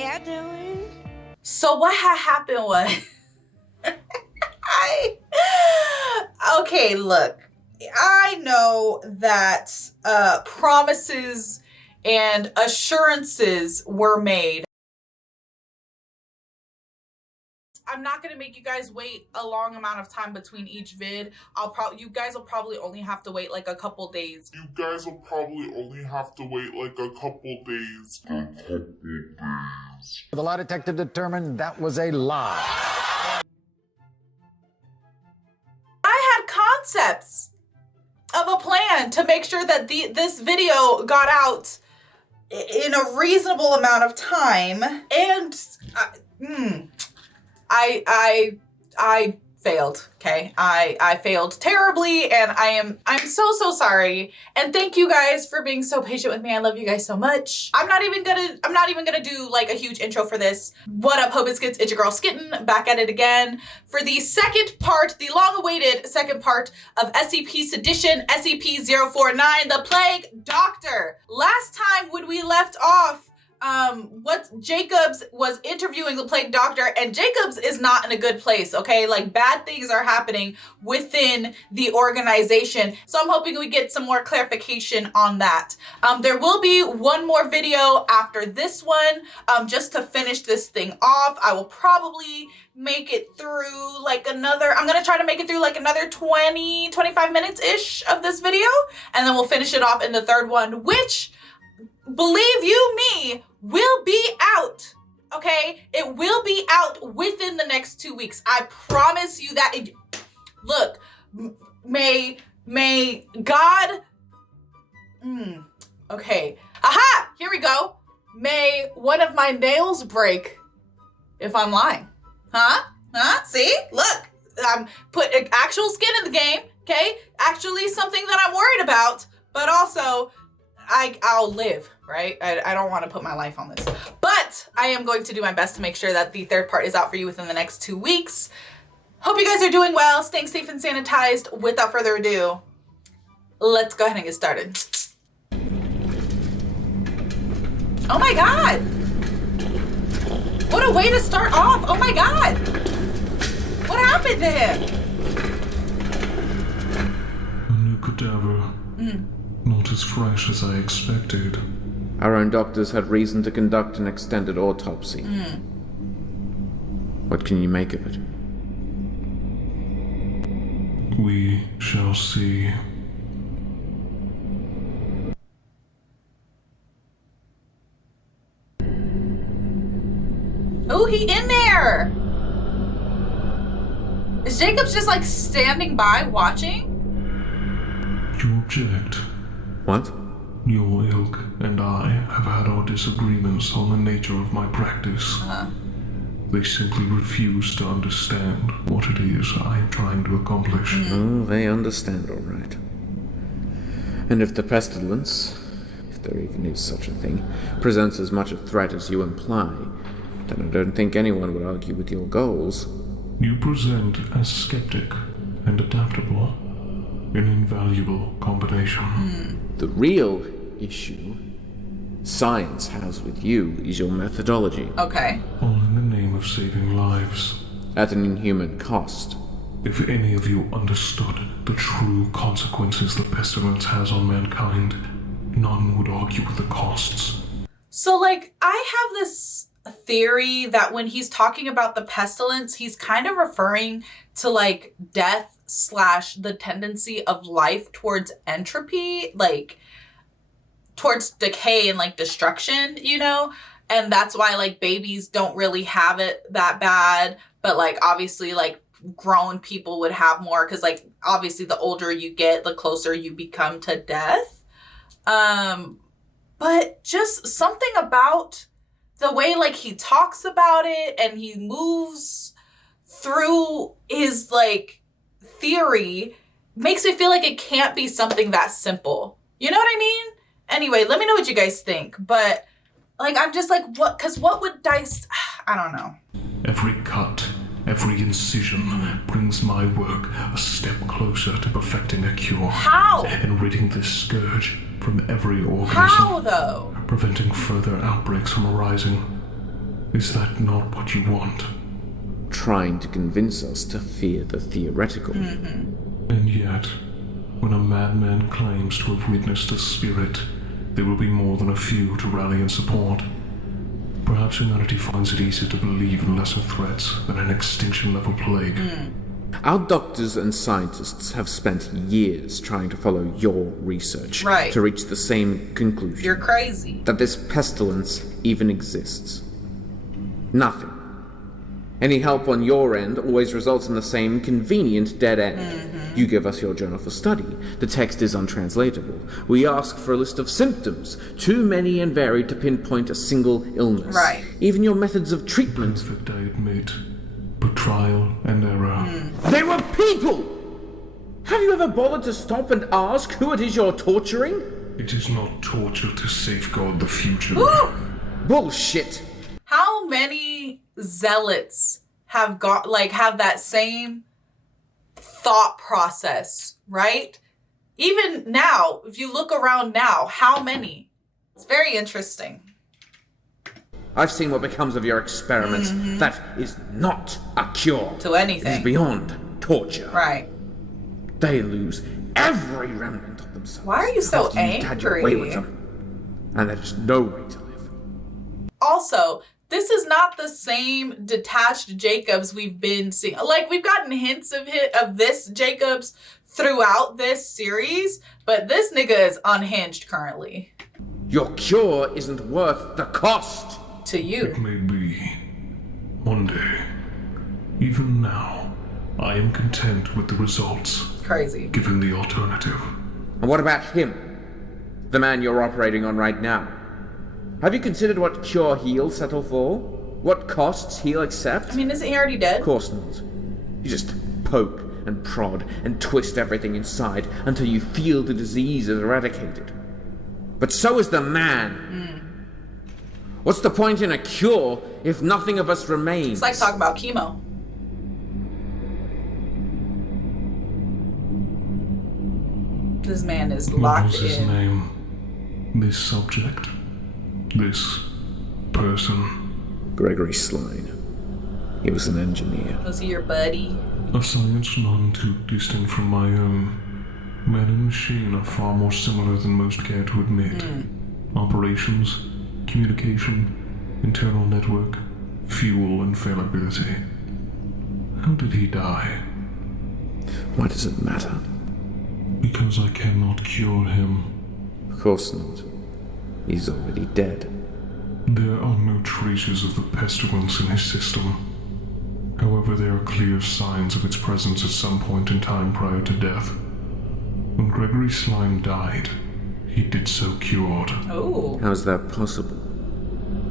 y'all doing? So what had happened was, okay, look, I know that promises and assurances were made. I'm not gonna make you guys wait a long amount of time between each vid. You guys will probably only have to wait like a couple days. The lie detector determined that was a lie. I had concepts of a plan to make sure that this video got out in a reasonable amount of time, and I failed, okay? I failed terribly, and I'm so sorry. And thank you guys for being so patient with me. I love you guys so much. I'm not even gonna do like a huge intro for this. What up, Hope Skits? It's your girl Skitten, back at it again for the second part, the long-awaited second part of SCP Sedition, SCP-049, the Plague Doctor. Last time when we left off, Jacobs was interviewing the Plague Doctor, and Jacobs is not in a good place, okay? Like, bad things are happening within the organization. So I'm hoping we get some more clarification on that. There will be one more video after this one, just to finish this thing off. I will probably make it through like I'm gonna try to make it through like another 20-25 minutes-ish of this video, and then we'll finish it off in the third one, which, believe you me, will be out, okay? It will be out within the next 2 weeks. I promise you that. Look, may God, okay. Aha, here we go. May one of my nails break if I'm lying. Huh? See? Look, put actual skin in the game, okay? Actually something that I'm worried about, but also I'll live, right? I don't want to put my life on this, but I am going to do my best to make sure that the third part is out for you within the next 2 weeks. Hope you guys are doing well, staying safe and sanitized. Without further ado, let's go ahead and get started. Oh my God. What a way to start off. Oh my God. What happened to him? A new cadaver. Not as fresh as I expected. Our own doctors had reason to conduct an extended autopsy. What can you make of it? We shall see. Oh, he in there. Is Jacobs just like standing by watching? You object? What? Your ilk and I have had our disagreements on the nature of my practice. They simply refuse to understand what it is I am trying to accomplish. Oh, they understand all right. And if the Pestilence, if there even is such a thing, presents as much a threat as you imply, then I don't think anyone would argue with your goals. You present as skeptic and adaptable. An invaluable combination. The real issue science has with you is your methodology. Okay. All in the name of saving lives. At an inhuman cost. If any of you understood the true consequences the Pestilence has on mankind, none would argue with the costs. So, like, I have this theory that when he's talking about the Pestilence, he's kind of referring to, like, death / the tendency of life towards entropy, like, towards decay and, like, destruction, you know? And that's why, like, babies don't really have it that bad, but, like, obviously, like, grown people would have more, because, like, obviously the older you get, the closer you become to death. But just something about the way, like, he talks about it and he moves through his, like, theory makes me feel like it can't be something that simple. You know what I mean? Anyway, let me know what you guys think. But, like, I'm just like, what? Because what would Dice... I don't know. Every cut, every incision brings my work a step closer to perfecting a cure. How? And ridding this scourge from every organism. How, though? Preventing further outbreaks from arising. Is that not what you want? Trying to convince us to fear the theoretical. And yet, when a madman claims to have witnessed a spirit, there will be more than a few to rally in support. Perhaps humanity finds it easier to believe in lesser threats than an extinction-level plague. Our doctors and scientists have spent years trying to follow your research Right. to reach the same conclusion. You're crazy. That this pestilence even exists. Nothing. Any help on your end always results in the same convenient dead end. You give us your journal for study. The text is untranslatable. We ask for a list of symptoms, too many and varied to pinpoint a single illness. Right. Even your methods of treatment. Perfect, I admit, but trial and error. They were people! Have you ever bothered to stop and ask who it is you're torturing? It is not torture to safeguard the future. Bullshit! How many zealots have have that same thought process, right? Even now, if you look around now, how many? It's very interesting. I've seen what becomes of your experiments. That is not a cure. To It is anything. beyond torture. Right. They lose every remnant of themselves. Why are you so after you've had your way with them. And there is no way to live. Also, this is not the same detached Jacobs we've been seeing. Like, we've gotten hints of this Jacobs throughout this series, but this nigga is unhinged currently. Your cure isn't worth the cost. To you. It may be. One day. Even now, I am content with the results, Crazy. given the alternative. And what about him? The man you're operating on right now? Have you considered what cure he'll settle for? What costs he'll accept? I mean, isn't he already dead? Of course not. You just poke and prod and twist everything inside until you feel the disease is eradicated. But so is the man. What's the point in a cure if nothing of us remains? It's like talking about chemo. This man is What locked was his in. name? This subject? This person? Gregory Slene. He was an engineer. Was he your buddy? A science none too distant from my own. Man and machine are far more similar than most care to admit. Operations, communication, internal network, fuel and fallibility. How did he die? Why does it matter? Because I cannot cure him. Of course not. He's already dead. There are no traces of the pestilence in his system. However, there are clear signs of its presence at some point in time prior to death. When Gregory Slime died, he did so cured. Oh. How is that possible?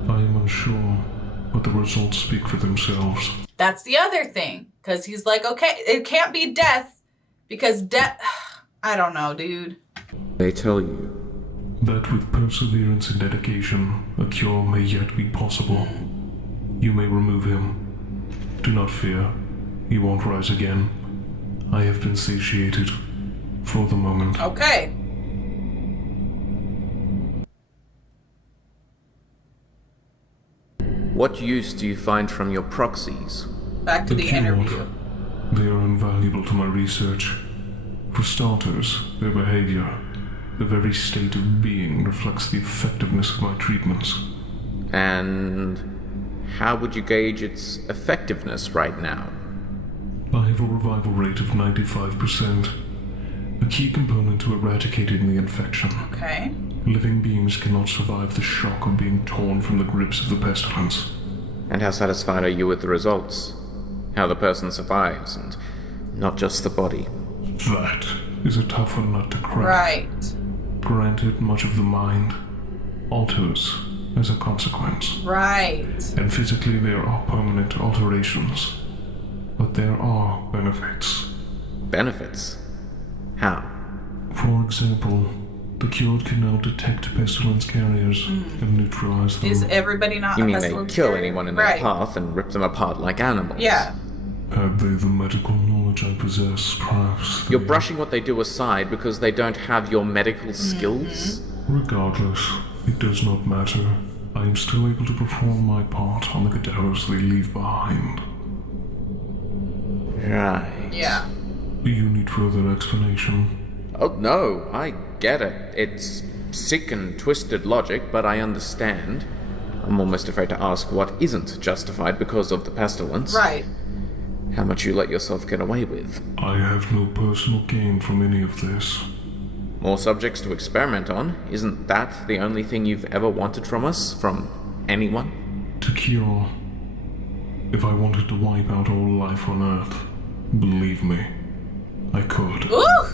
I am unsure, but the results speak for themselves. That's the other thing. Because he's like, okay, it can't be death. Because death... I don't know, dude. They tell you. That with perseverance and dedication, a cure may yet be possible. You may remove him. Do not fear. He won't rise again. I have been satiated. For the moment. Okay. What use do you find from your proxies? Back to the Cured. interview. They are invaluable to my research. For starters, their behavior, the very state of being, reflects the effectiveness of my treatments. And how would you gauge its effectiveness right now? I have a revival rate of 95%, a key component to eradicating the infection. Okay. Living beings cannot survive the shock of being torn from the grips of the pestilence. And how satisfied are you with the results? How the person survives, and not just the body. That is a tougher nut to crack. Right. Granted, much of the mind alters as a consequence. Right. And physically there are permanent alterations. But there are benefits. Benefits? How? For example, the cured can now detect pestilence carriers and neutralize them. Is everybody not You a mean they pestilence kill carrier? anyone in their Right. path and rip them apart like animals? Yeah. Had they the medical knowledge I possess, perhaps they... You're brushing what they do aside because they don't have your medical skills? Regardless, it does not matter. I am still able to perform my part on the cadavers they leave behind. Right. Yeah. Do you need further explanation? Oh, no, I get it. It's sick and twisted logic, but I understand. I'm almost afraid to ask what isn't justified because of the pestilence. Right. How much you let yourself get away with. I have no personal gain from any of this. More subjects to experiment on. Isn't that the only thing you've ever wanted from us? From anyone? To cure. If I wanted to wipe out all life on Earth, believe me, I could. Ooh!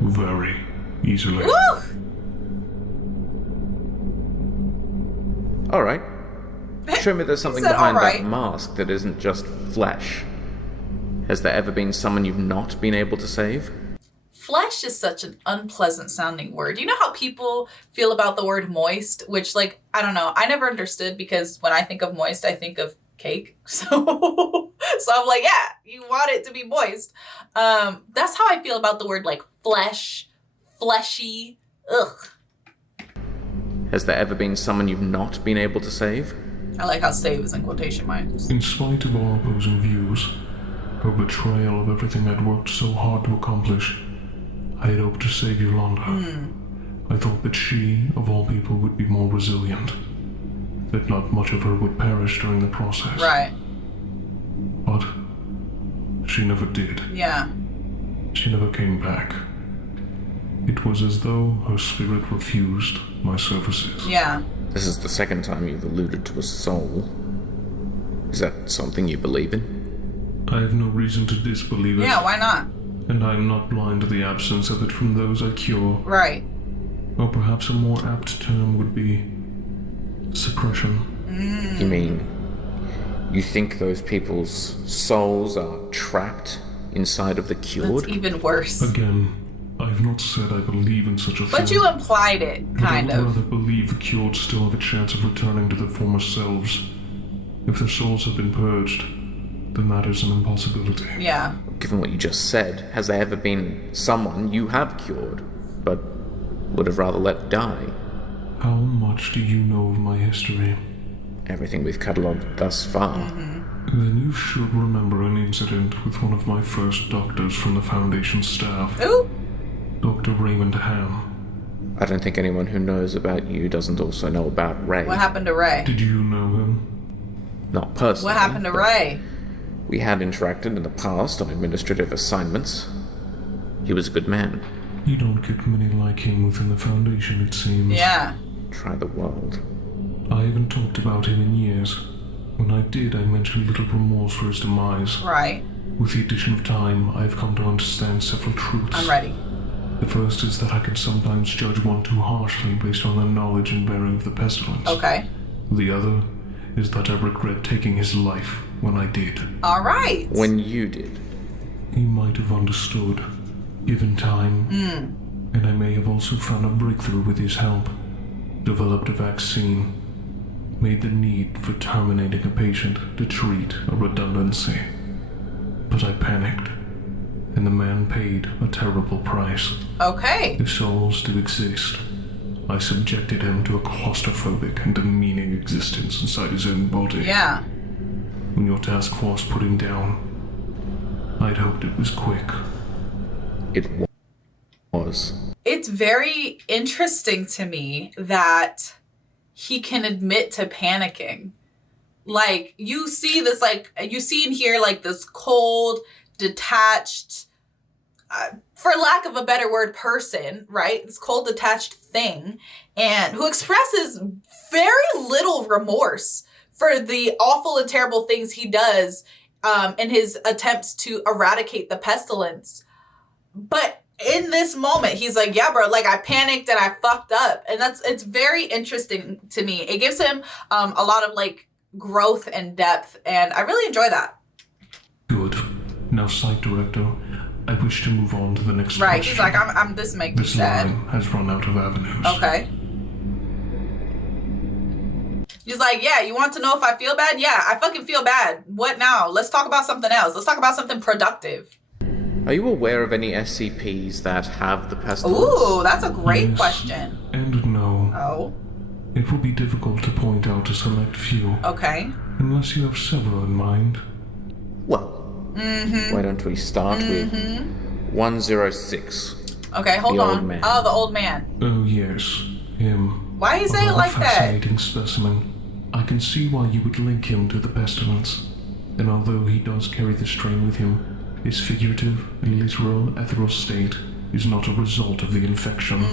Very easily. Ooh! Alright. Show me there's something said behind alright. that mask that isn't just flesh. Has there ever been someone you've not been able to save? Flesh is such an unpleasant sounding word. You know how people feel about the word moist, which, like, I don't know. I never understood because when I think of moist, I think of cake. So I'm like, yeah, you want it to be moist. That's how I feel about the word, like, flesh, fleshy. Ugh. Has there ever been someone you've not been able to save? I like how save is in quotation marks. In spite of our opposing views, her betrayal of everything I'd worked so hard to accomplish, I had hoped to save Yolanda. I thought that she, of all people, would be more resilient. That not much of her would perish during the process. Right. But she never did. Yeah. She never came back. It was as though her spirit refused my services. Yeah. This is the second time you've alluded to a soul. Is that something you believe in? I have no reason to disbelieve it. Yeah, why not? And I am not blind to the absence of it from those I cure. Right. Or perhaps a more apt term would be suppression. You mean, you think those people's souls are trapped inside of the cured? That's even worse. Again, I have not said I believe in such a thing. But you implied it, But kind I would of. rather believe the cured still have a chance of returning to their former selves. If their souls have been purged, then that is an impossibility. Yeah. Given what you just said, has there ever been someone you have cured, but would have rather let die? How much do you know of my history? Everything we've catalogued thus far. Then you should remember an incident with one of my first doctors from the Foundation staff, Ooh. Dr. Raymond Ham. I don't think anyone who knows about you doesn't also know about Ray. What happened to Ray? Did you know him? Not personally. What happened to but Ray? We had interacted in the past on administrative assignments. He was a good man. You don't get many like him within the Foundation, it seems. Yeah. Try the world. I haven't talked about him in years. When I did, I mentioned little remorse for his demise. Right. With the addition of time, I have come to understand several truths. I'm ready. The first is that I can sometimes judge one too harshly based on their knowledge and bearing of the pestilence. Okay. The other is that I regret taking his life when I did. All right. When you did. He might have understood, given time. And I may have also found a breakthrough with his help. Developed a vaccine. Made the need for terminating a patient to treat a redundancy. But I panicked, and the man paid a terrible price. Okay. If souls did exist, I subjected him to a claustrophobic and demeaning existence inside his own body. Yeah. When your task force put him down, I'd hoped it was quick. It was. It's very interesting to me that he can admit to panicking. Like, you see this, like, you see and hear, like, this cold, detached, for lack of a better word, person, right? This cold, detached thing, and who expresses very little remorse for the awful and terrible things he does in his attempts to eradicate the pestilence. But in this moment, he's like, yeah, bro, like, I panicked and I fucked up. And it's very interesting to me. It gives him a lot of, like, growth and depth, and I really enjoy that. Good. Now, Site Director, I wish to move on to the next Right, question. he's like, I'm this makes me This sad. line has run out of avenues. Okay. He's like, yeah, you want to know if I feel bad? Yeah, I fucking feel bad. What now? Let's talk about something else. Let's talk about something productive. Are you aware of any SCPs that have the pestilence? Ooh, that's a great Yes. question. And no. Oh. It will be difficult to point out a select few. Okay. Unless you have several in mind. Well, why don't we start with 106? Okay, hold The on. old man. Oh, the old man. Oh yes, him. Why you say it like that? Fascinating specimen. I can see why you would link him to the Pestilence. And although he does carry the strain with him, his figurative and literal ethereal state is not a result of the infection.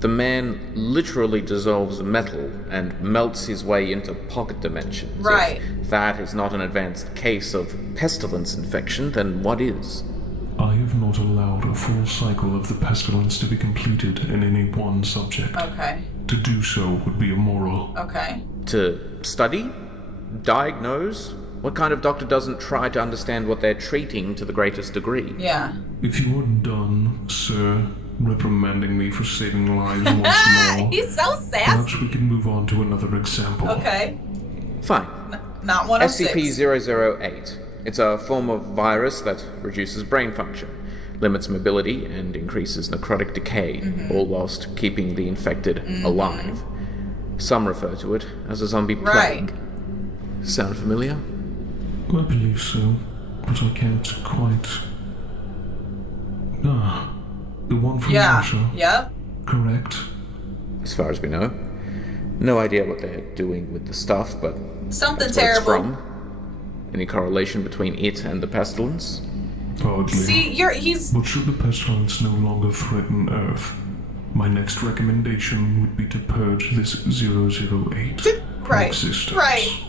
The man literally dissolves metal and melts his way into pocket dimensions. Right. If that is not an advanced case of pestilence infection, then what is? I have not allowed a full cycle of the Pestilence to be completed in any one subject. Okay. To do so would be immoral. Okay. To study? Diagnose? What kind of doctor doesn't try to understand what they're treating to the greatest degree? Yeah. If you are done, sir, reprimanding me for saving lives once more, He's so perhaps sassy. we can move on to another example. Okay. Fine. Not 106. SCP-008. It's a form of virus that reduces brain function, limits mobility, and increases necrotic decay, all whilst keeping the infected alive. Some refer to it as a zombie plague. Sound familiar? I believe so, but I can't quite... the one from Russia, Yep. correct? As far as we know. No idea what they're doing with the stuff, but Something that's where it's terrible. from. Any correlation between it and the pestilence? Hardly. See, he's... But should the Pestilence no longer threaten Earth, my next recommendation would be to purge this 008 Right. existence. Right.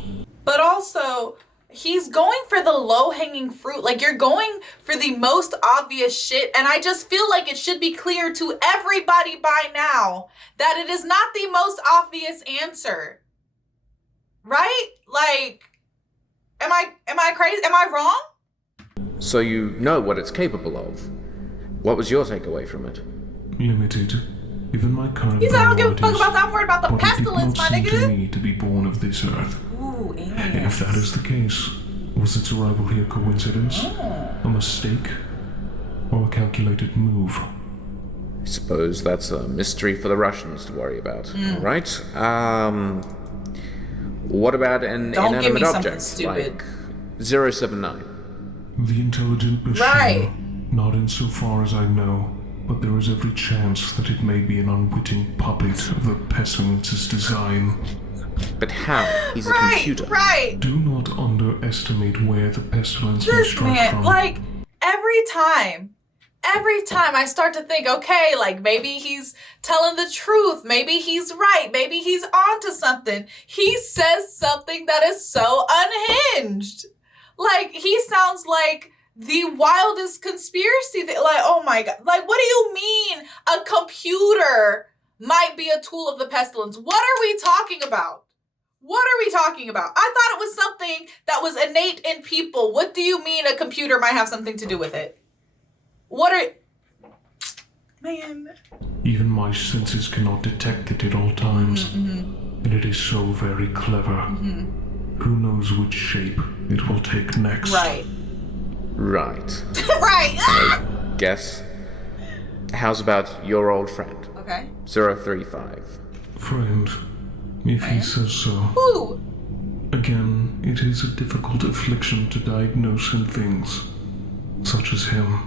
But also, he's going for the low-hanging fruit. Like, you're going for the most obvious shit, and I just feel like it should be clear to everybody by now that it is not the most obvious answer. Right? Like, am I crazy? Am I wrong? So you know what it's capable of. What was your takeaway from it? Limited. Even my current He said, I don't give a fuck priorities, about that. I'm worried about the but pestilence, it my did not seem to nigga. me to be born of this Earth. Ooh, And if that is the case, was its arrival here coincidence, a mistake, or a calculated move? I suppose that's a mystery for the Russians to worry about, right? What about an Don't give inanimate me something object stupid. like 079? The intelligent machine. Right. Not insofar as I know, but there is every chance that it may be an unwitting puppet of the Pestilence's design. But how? He's a Right, computer. right. Do not underestimate where the Pestilence may This strike man, from. like, every time I start to think, okay, like, maybe he's telling the truth, maybe he's right, maybe he's onto something, he says something that is so unhinged. Like, he sounds like the wildest conspiracy thing. Like, oh my God. Like, what do you mean a computer might be a tool of the Pestilence? What are we talking about? What are we talking about? I thought it was something that was innate in people. What do you mean a computer might have something to do with it? What are... Man. Even my senses cannot detect it at all times. And it is so very clever. Who knows which shape it will take next? Right. Right. Right. Ah! Guess. How's about your old friend? Okay. 035? Friend, if he says so. Ooh. Again, it is a difficult affliction to diagnose in things such as him.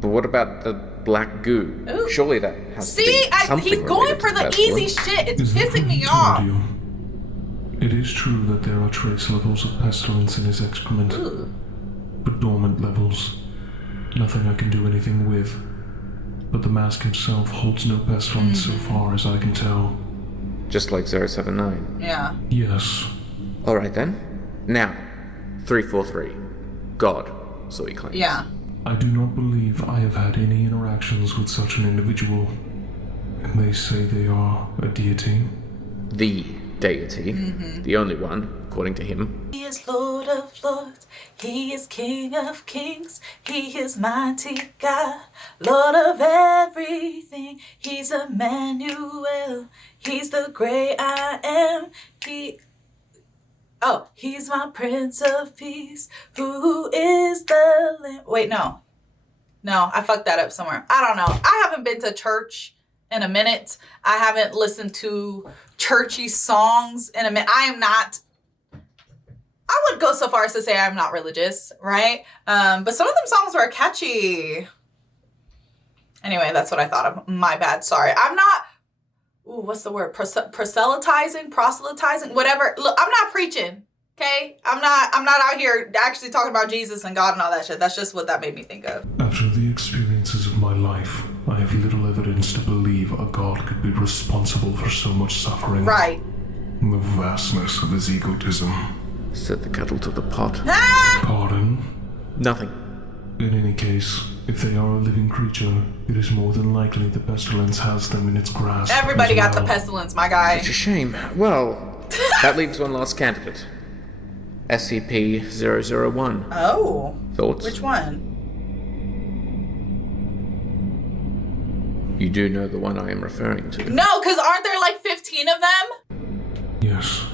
But what about the black goo? Ooh. Surely that has to See, be something he's going related for to the pestilence. easy shit. It's Is that pissing what me he off. told you? It is true that there are trace levels of pestilence in his excrement, Ooh. but dormant levels. Nothing I can do anything with. But the mask himself holds no pestilence so far as I can tell. Just like 079. Yeah. Yes, Alright then. Now, 343. God, so he claims. Yeah. I do not believe I have had any interactions with such an individual. And they say they are a deity. The deity. The only one, according to him. He is Lord of Lords, He is King of Kings, He is mighty God, Lord of everything, He's Emmanuel, He's the great I am, He's my Prince of Peace, who is the Lamb. Wait, no, I fucked that up somewhere. I don't know. I haven't been to church in a minute. I haven't listened to churchy songs in a minute. I would go so far as to say I'm not religious, right? But some of them songs were catchy. Anyway, that's what I thought of. My bad. Sorry. I'm not, what's the word? Proselytizing, whatever. Look, I'm not preaching. Okay? I'm not out here actually talking about Jesus and God and all that shit. That's just what that made me think of. After the experiences of my life, I have little evidence to believe a god could be responsible for so much suffering. Right. The vastness of his egotism. Set the kettle to the pot. Ah! Pardon? Nothing. In any case, if they are a living creature, it is more than likely the pestilence has them in its grasp. Everybody got the well. pestilence, my guy. Such a shame. Well, that leaves one last candidate. SCP-001. Oh. Thoughts? Which one? You do know the one I am referring to. No, because aren't there like 15 of them? Yes.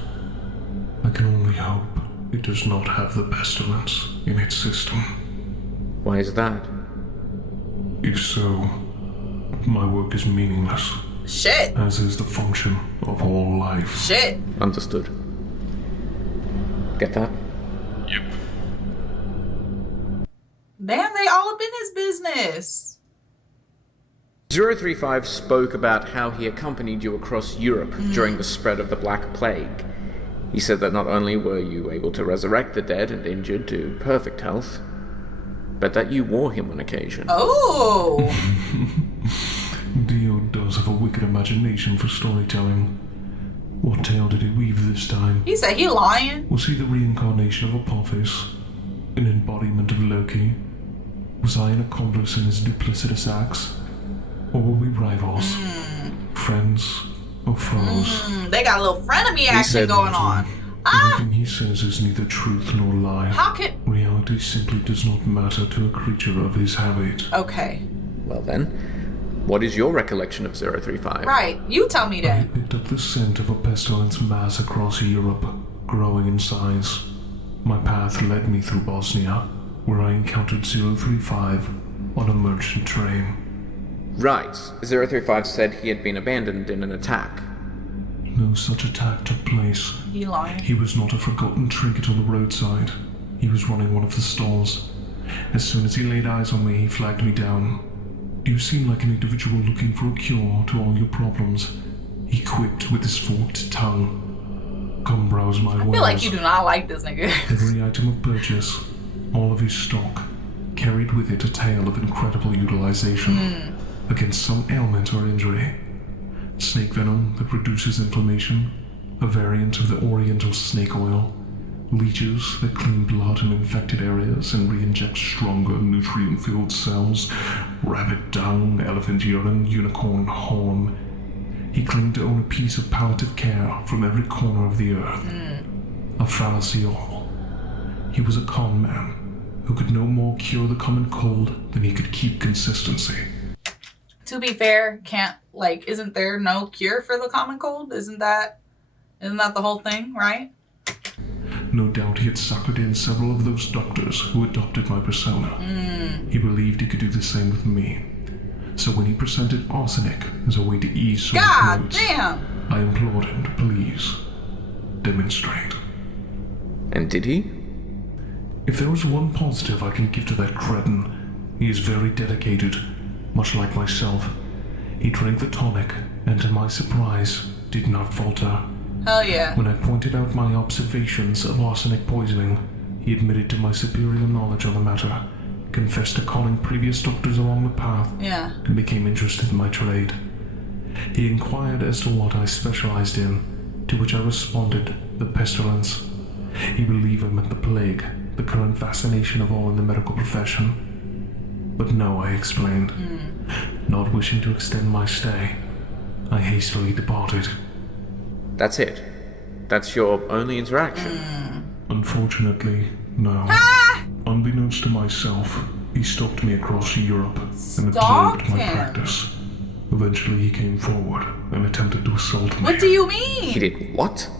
I can only hope it does not have the pestilence in its system. Why is that? If so, my work is meaningless, Shit. as is the function of all life. Shit. Understood. Get that? Yep. Damn, they all up in his business. 035 spoke about how he accompanied you across Europe during the spread of the Black Plague. He said that not only were you able to resurrect the dead and injured to perfect health, but that you wore him on occasion. Oh. Dio does have a wicked imagination for storytelling. What tale did he weave this time? He said he lying. Was he the reincarnation of Apophis? An embodiment of Loki? Was I an accomplice in his duplicitous acts? Or were we rivals? Friends or foes? They got a little frenemy action said going on. Everything he says is neither truth nor lie. How can... Reality simply does not matter to a creature of his habit. Okay. Well then, what is your recollection of 035? Right. You tell me I then. picked up the scent of a pestilence mass across Europe, growing in size. My path led me through Bosnia, where I encountered 035 on a merchant train. Right. 035 said he had been abandoned in an attack. No such attack took place. He lying. He was not a forgotten trinket on the roadside. He was running one of the stalls. As soon as he laid eyes on me, he flagged me down. You seem like an individual looking for a cure to all your problems, he quipped with his forked tongue. Come browse my wares. I feel like you do not like this nigga. Every item of purchase, all of his stock, carried with it a tale of incredible utilization against some ailment or injury. Snake venom that reduces inflammation, a variant of the oriental snake oil, leeches that clean blood in infected areas and re-inject stronger nutrient-filled cells, rabbit dung, elephant urine, unicorn horn. He claimed to own a piece of palliative care from every corner of the earth. A fallacy all. He was a con man who could no more cure the common cold than he could keep consistency. To be fair, isn't there no cure for the common cold? Isn't that the whole thing, right? No doubt he had suckered in several of those doctors who adopted my persona. He believed he could do the same with me. So when he presented arsenic as a way to ease sore God throats, damn! I implored him to please demonstrate. And did he? If there was one positive I can give to that cretin, he is very dedicated, much like myself. He drank the tonic, and to my surprise, did not falter. Hell yeah. When I pointed out my observations of arsenic poisoning, he admitted to my superior knowledge on the matter, confessed to calling previous doctors along the path, Yeah. and became interested in my trade. He inquired as to what I specialized in, to which I responded, the pestilence. He believed I meant the plague, the current fascination of all in the medical profession. But no, I explained. Not wishing to extend my stay, I hastily departed. That's it. That's your only interaction. Unfortunately, no. Unbeknownst to myself, he stalked me across Europe and observed my him? practice. Eventually he came forward and attempted to assault me. What do you He mean? did what?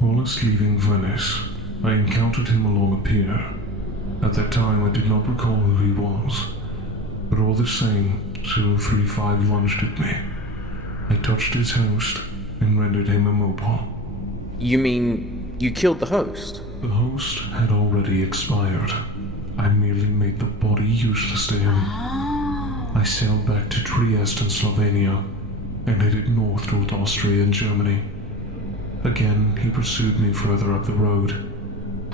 Whilst leaving Venice, I encountered him along a pier. At that time, I did not recall who he was, but all the same, 035 lunged at me. I touched his host and rendered him immobile. You mean you killed the host? The host had already expired. I merely made the body useless to him. I sailed back to Trieste in Slovenia and headed north toward Austria and Germany. Again, he pursued me further up the road.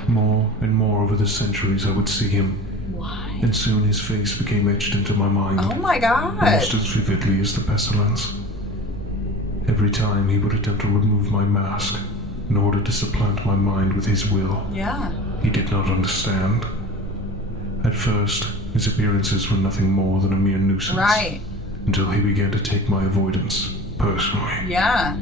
More and more over the centuries I would see him. Why? And soon his face became etched into my mind. Oh my god. Almost as vividly as the pestilence. Every time he would attempt to remove my mask in order to supplant my mind with his will. Yeah. He did not understand. At first, his appearances were nothing more than a mere nuisance. Right. Until he began to take my avoidance personally. Yeah.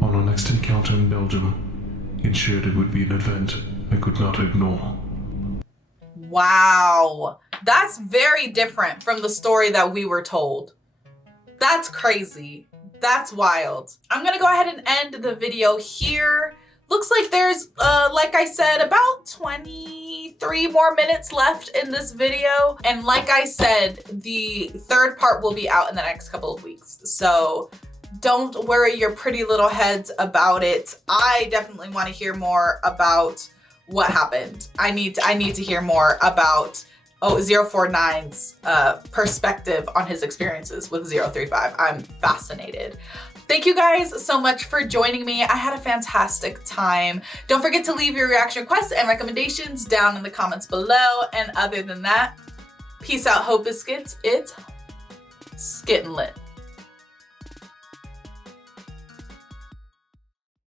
On our next encounter in Belgium, he ensured it would be an event I could not ignore. Wow. That's very different from the story that we were told. That's crazy. That's wild. I'm gonna go ahead and end the video here. Looks like there's, like I said, about 23 more minutes left in this video. And like I said, the third part will be out in the next couple of weeks. So don't worry your pretty little heads about it. I definitely want to hear more about what happened. I need to hear more about 049's perspective on his experiences with 035. I'm fascinated. Thank you guys so much for joining me. I had a fantastic time. Don't forget to leave your reaction requests and recommendations down in the comments below. And other than that, peace out, hope is skits. It's skittin' lit.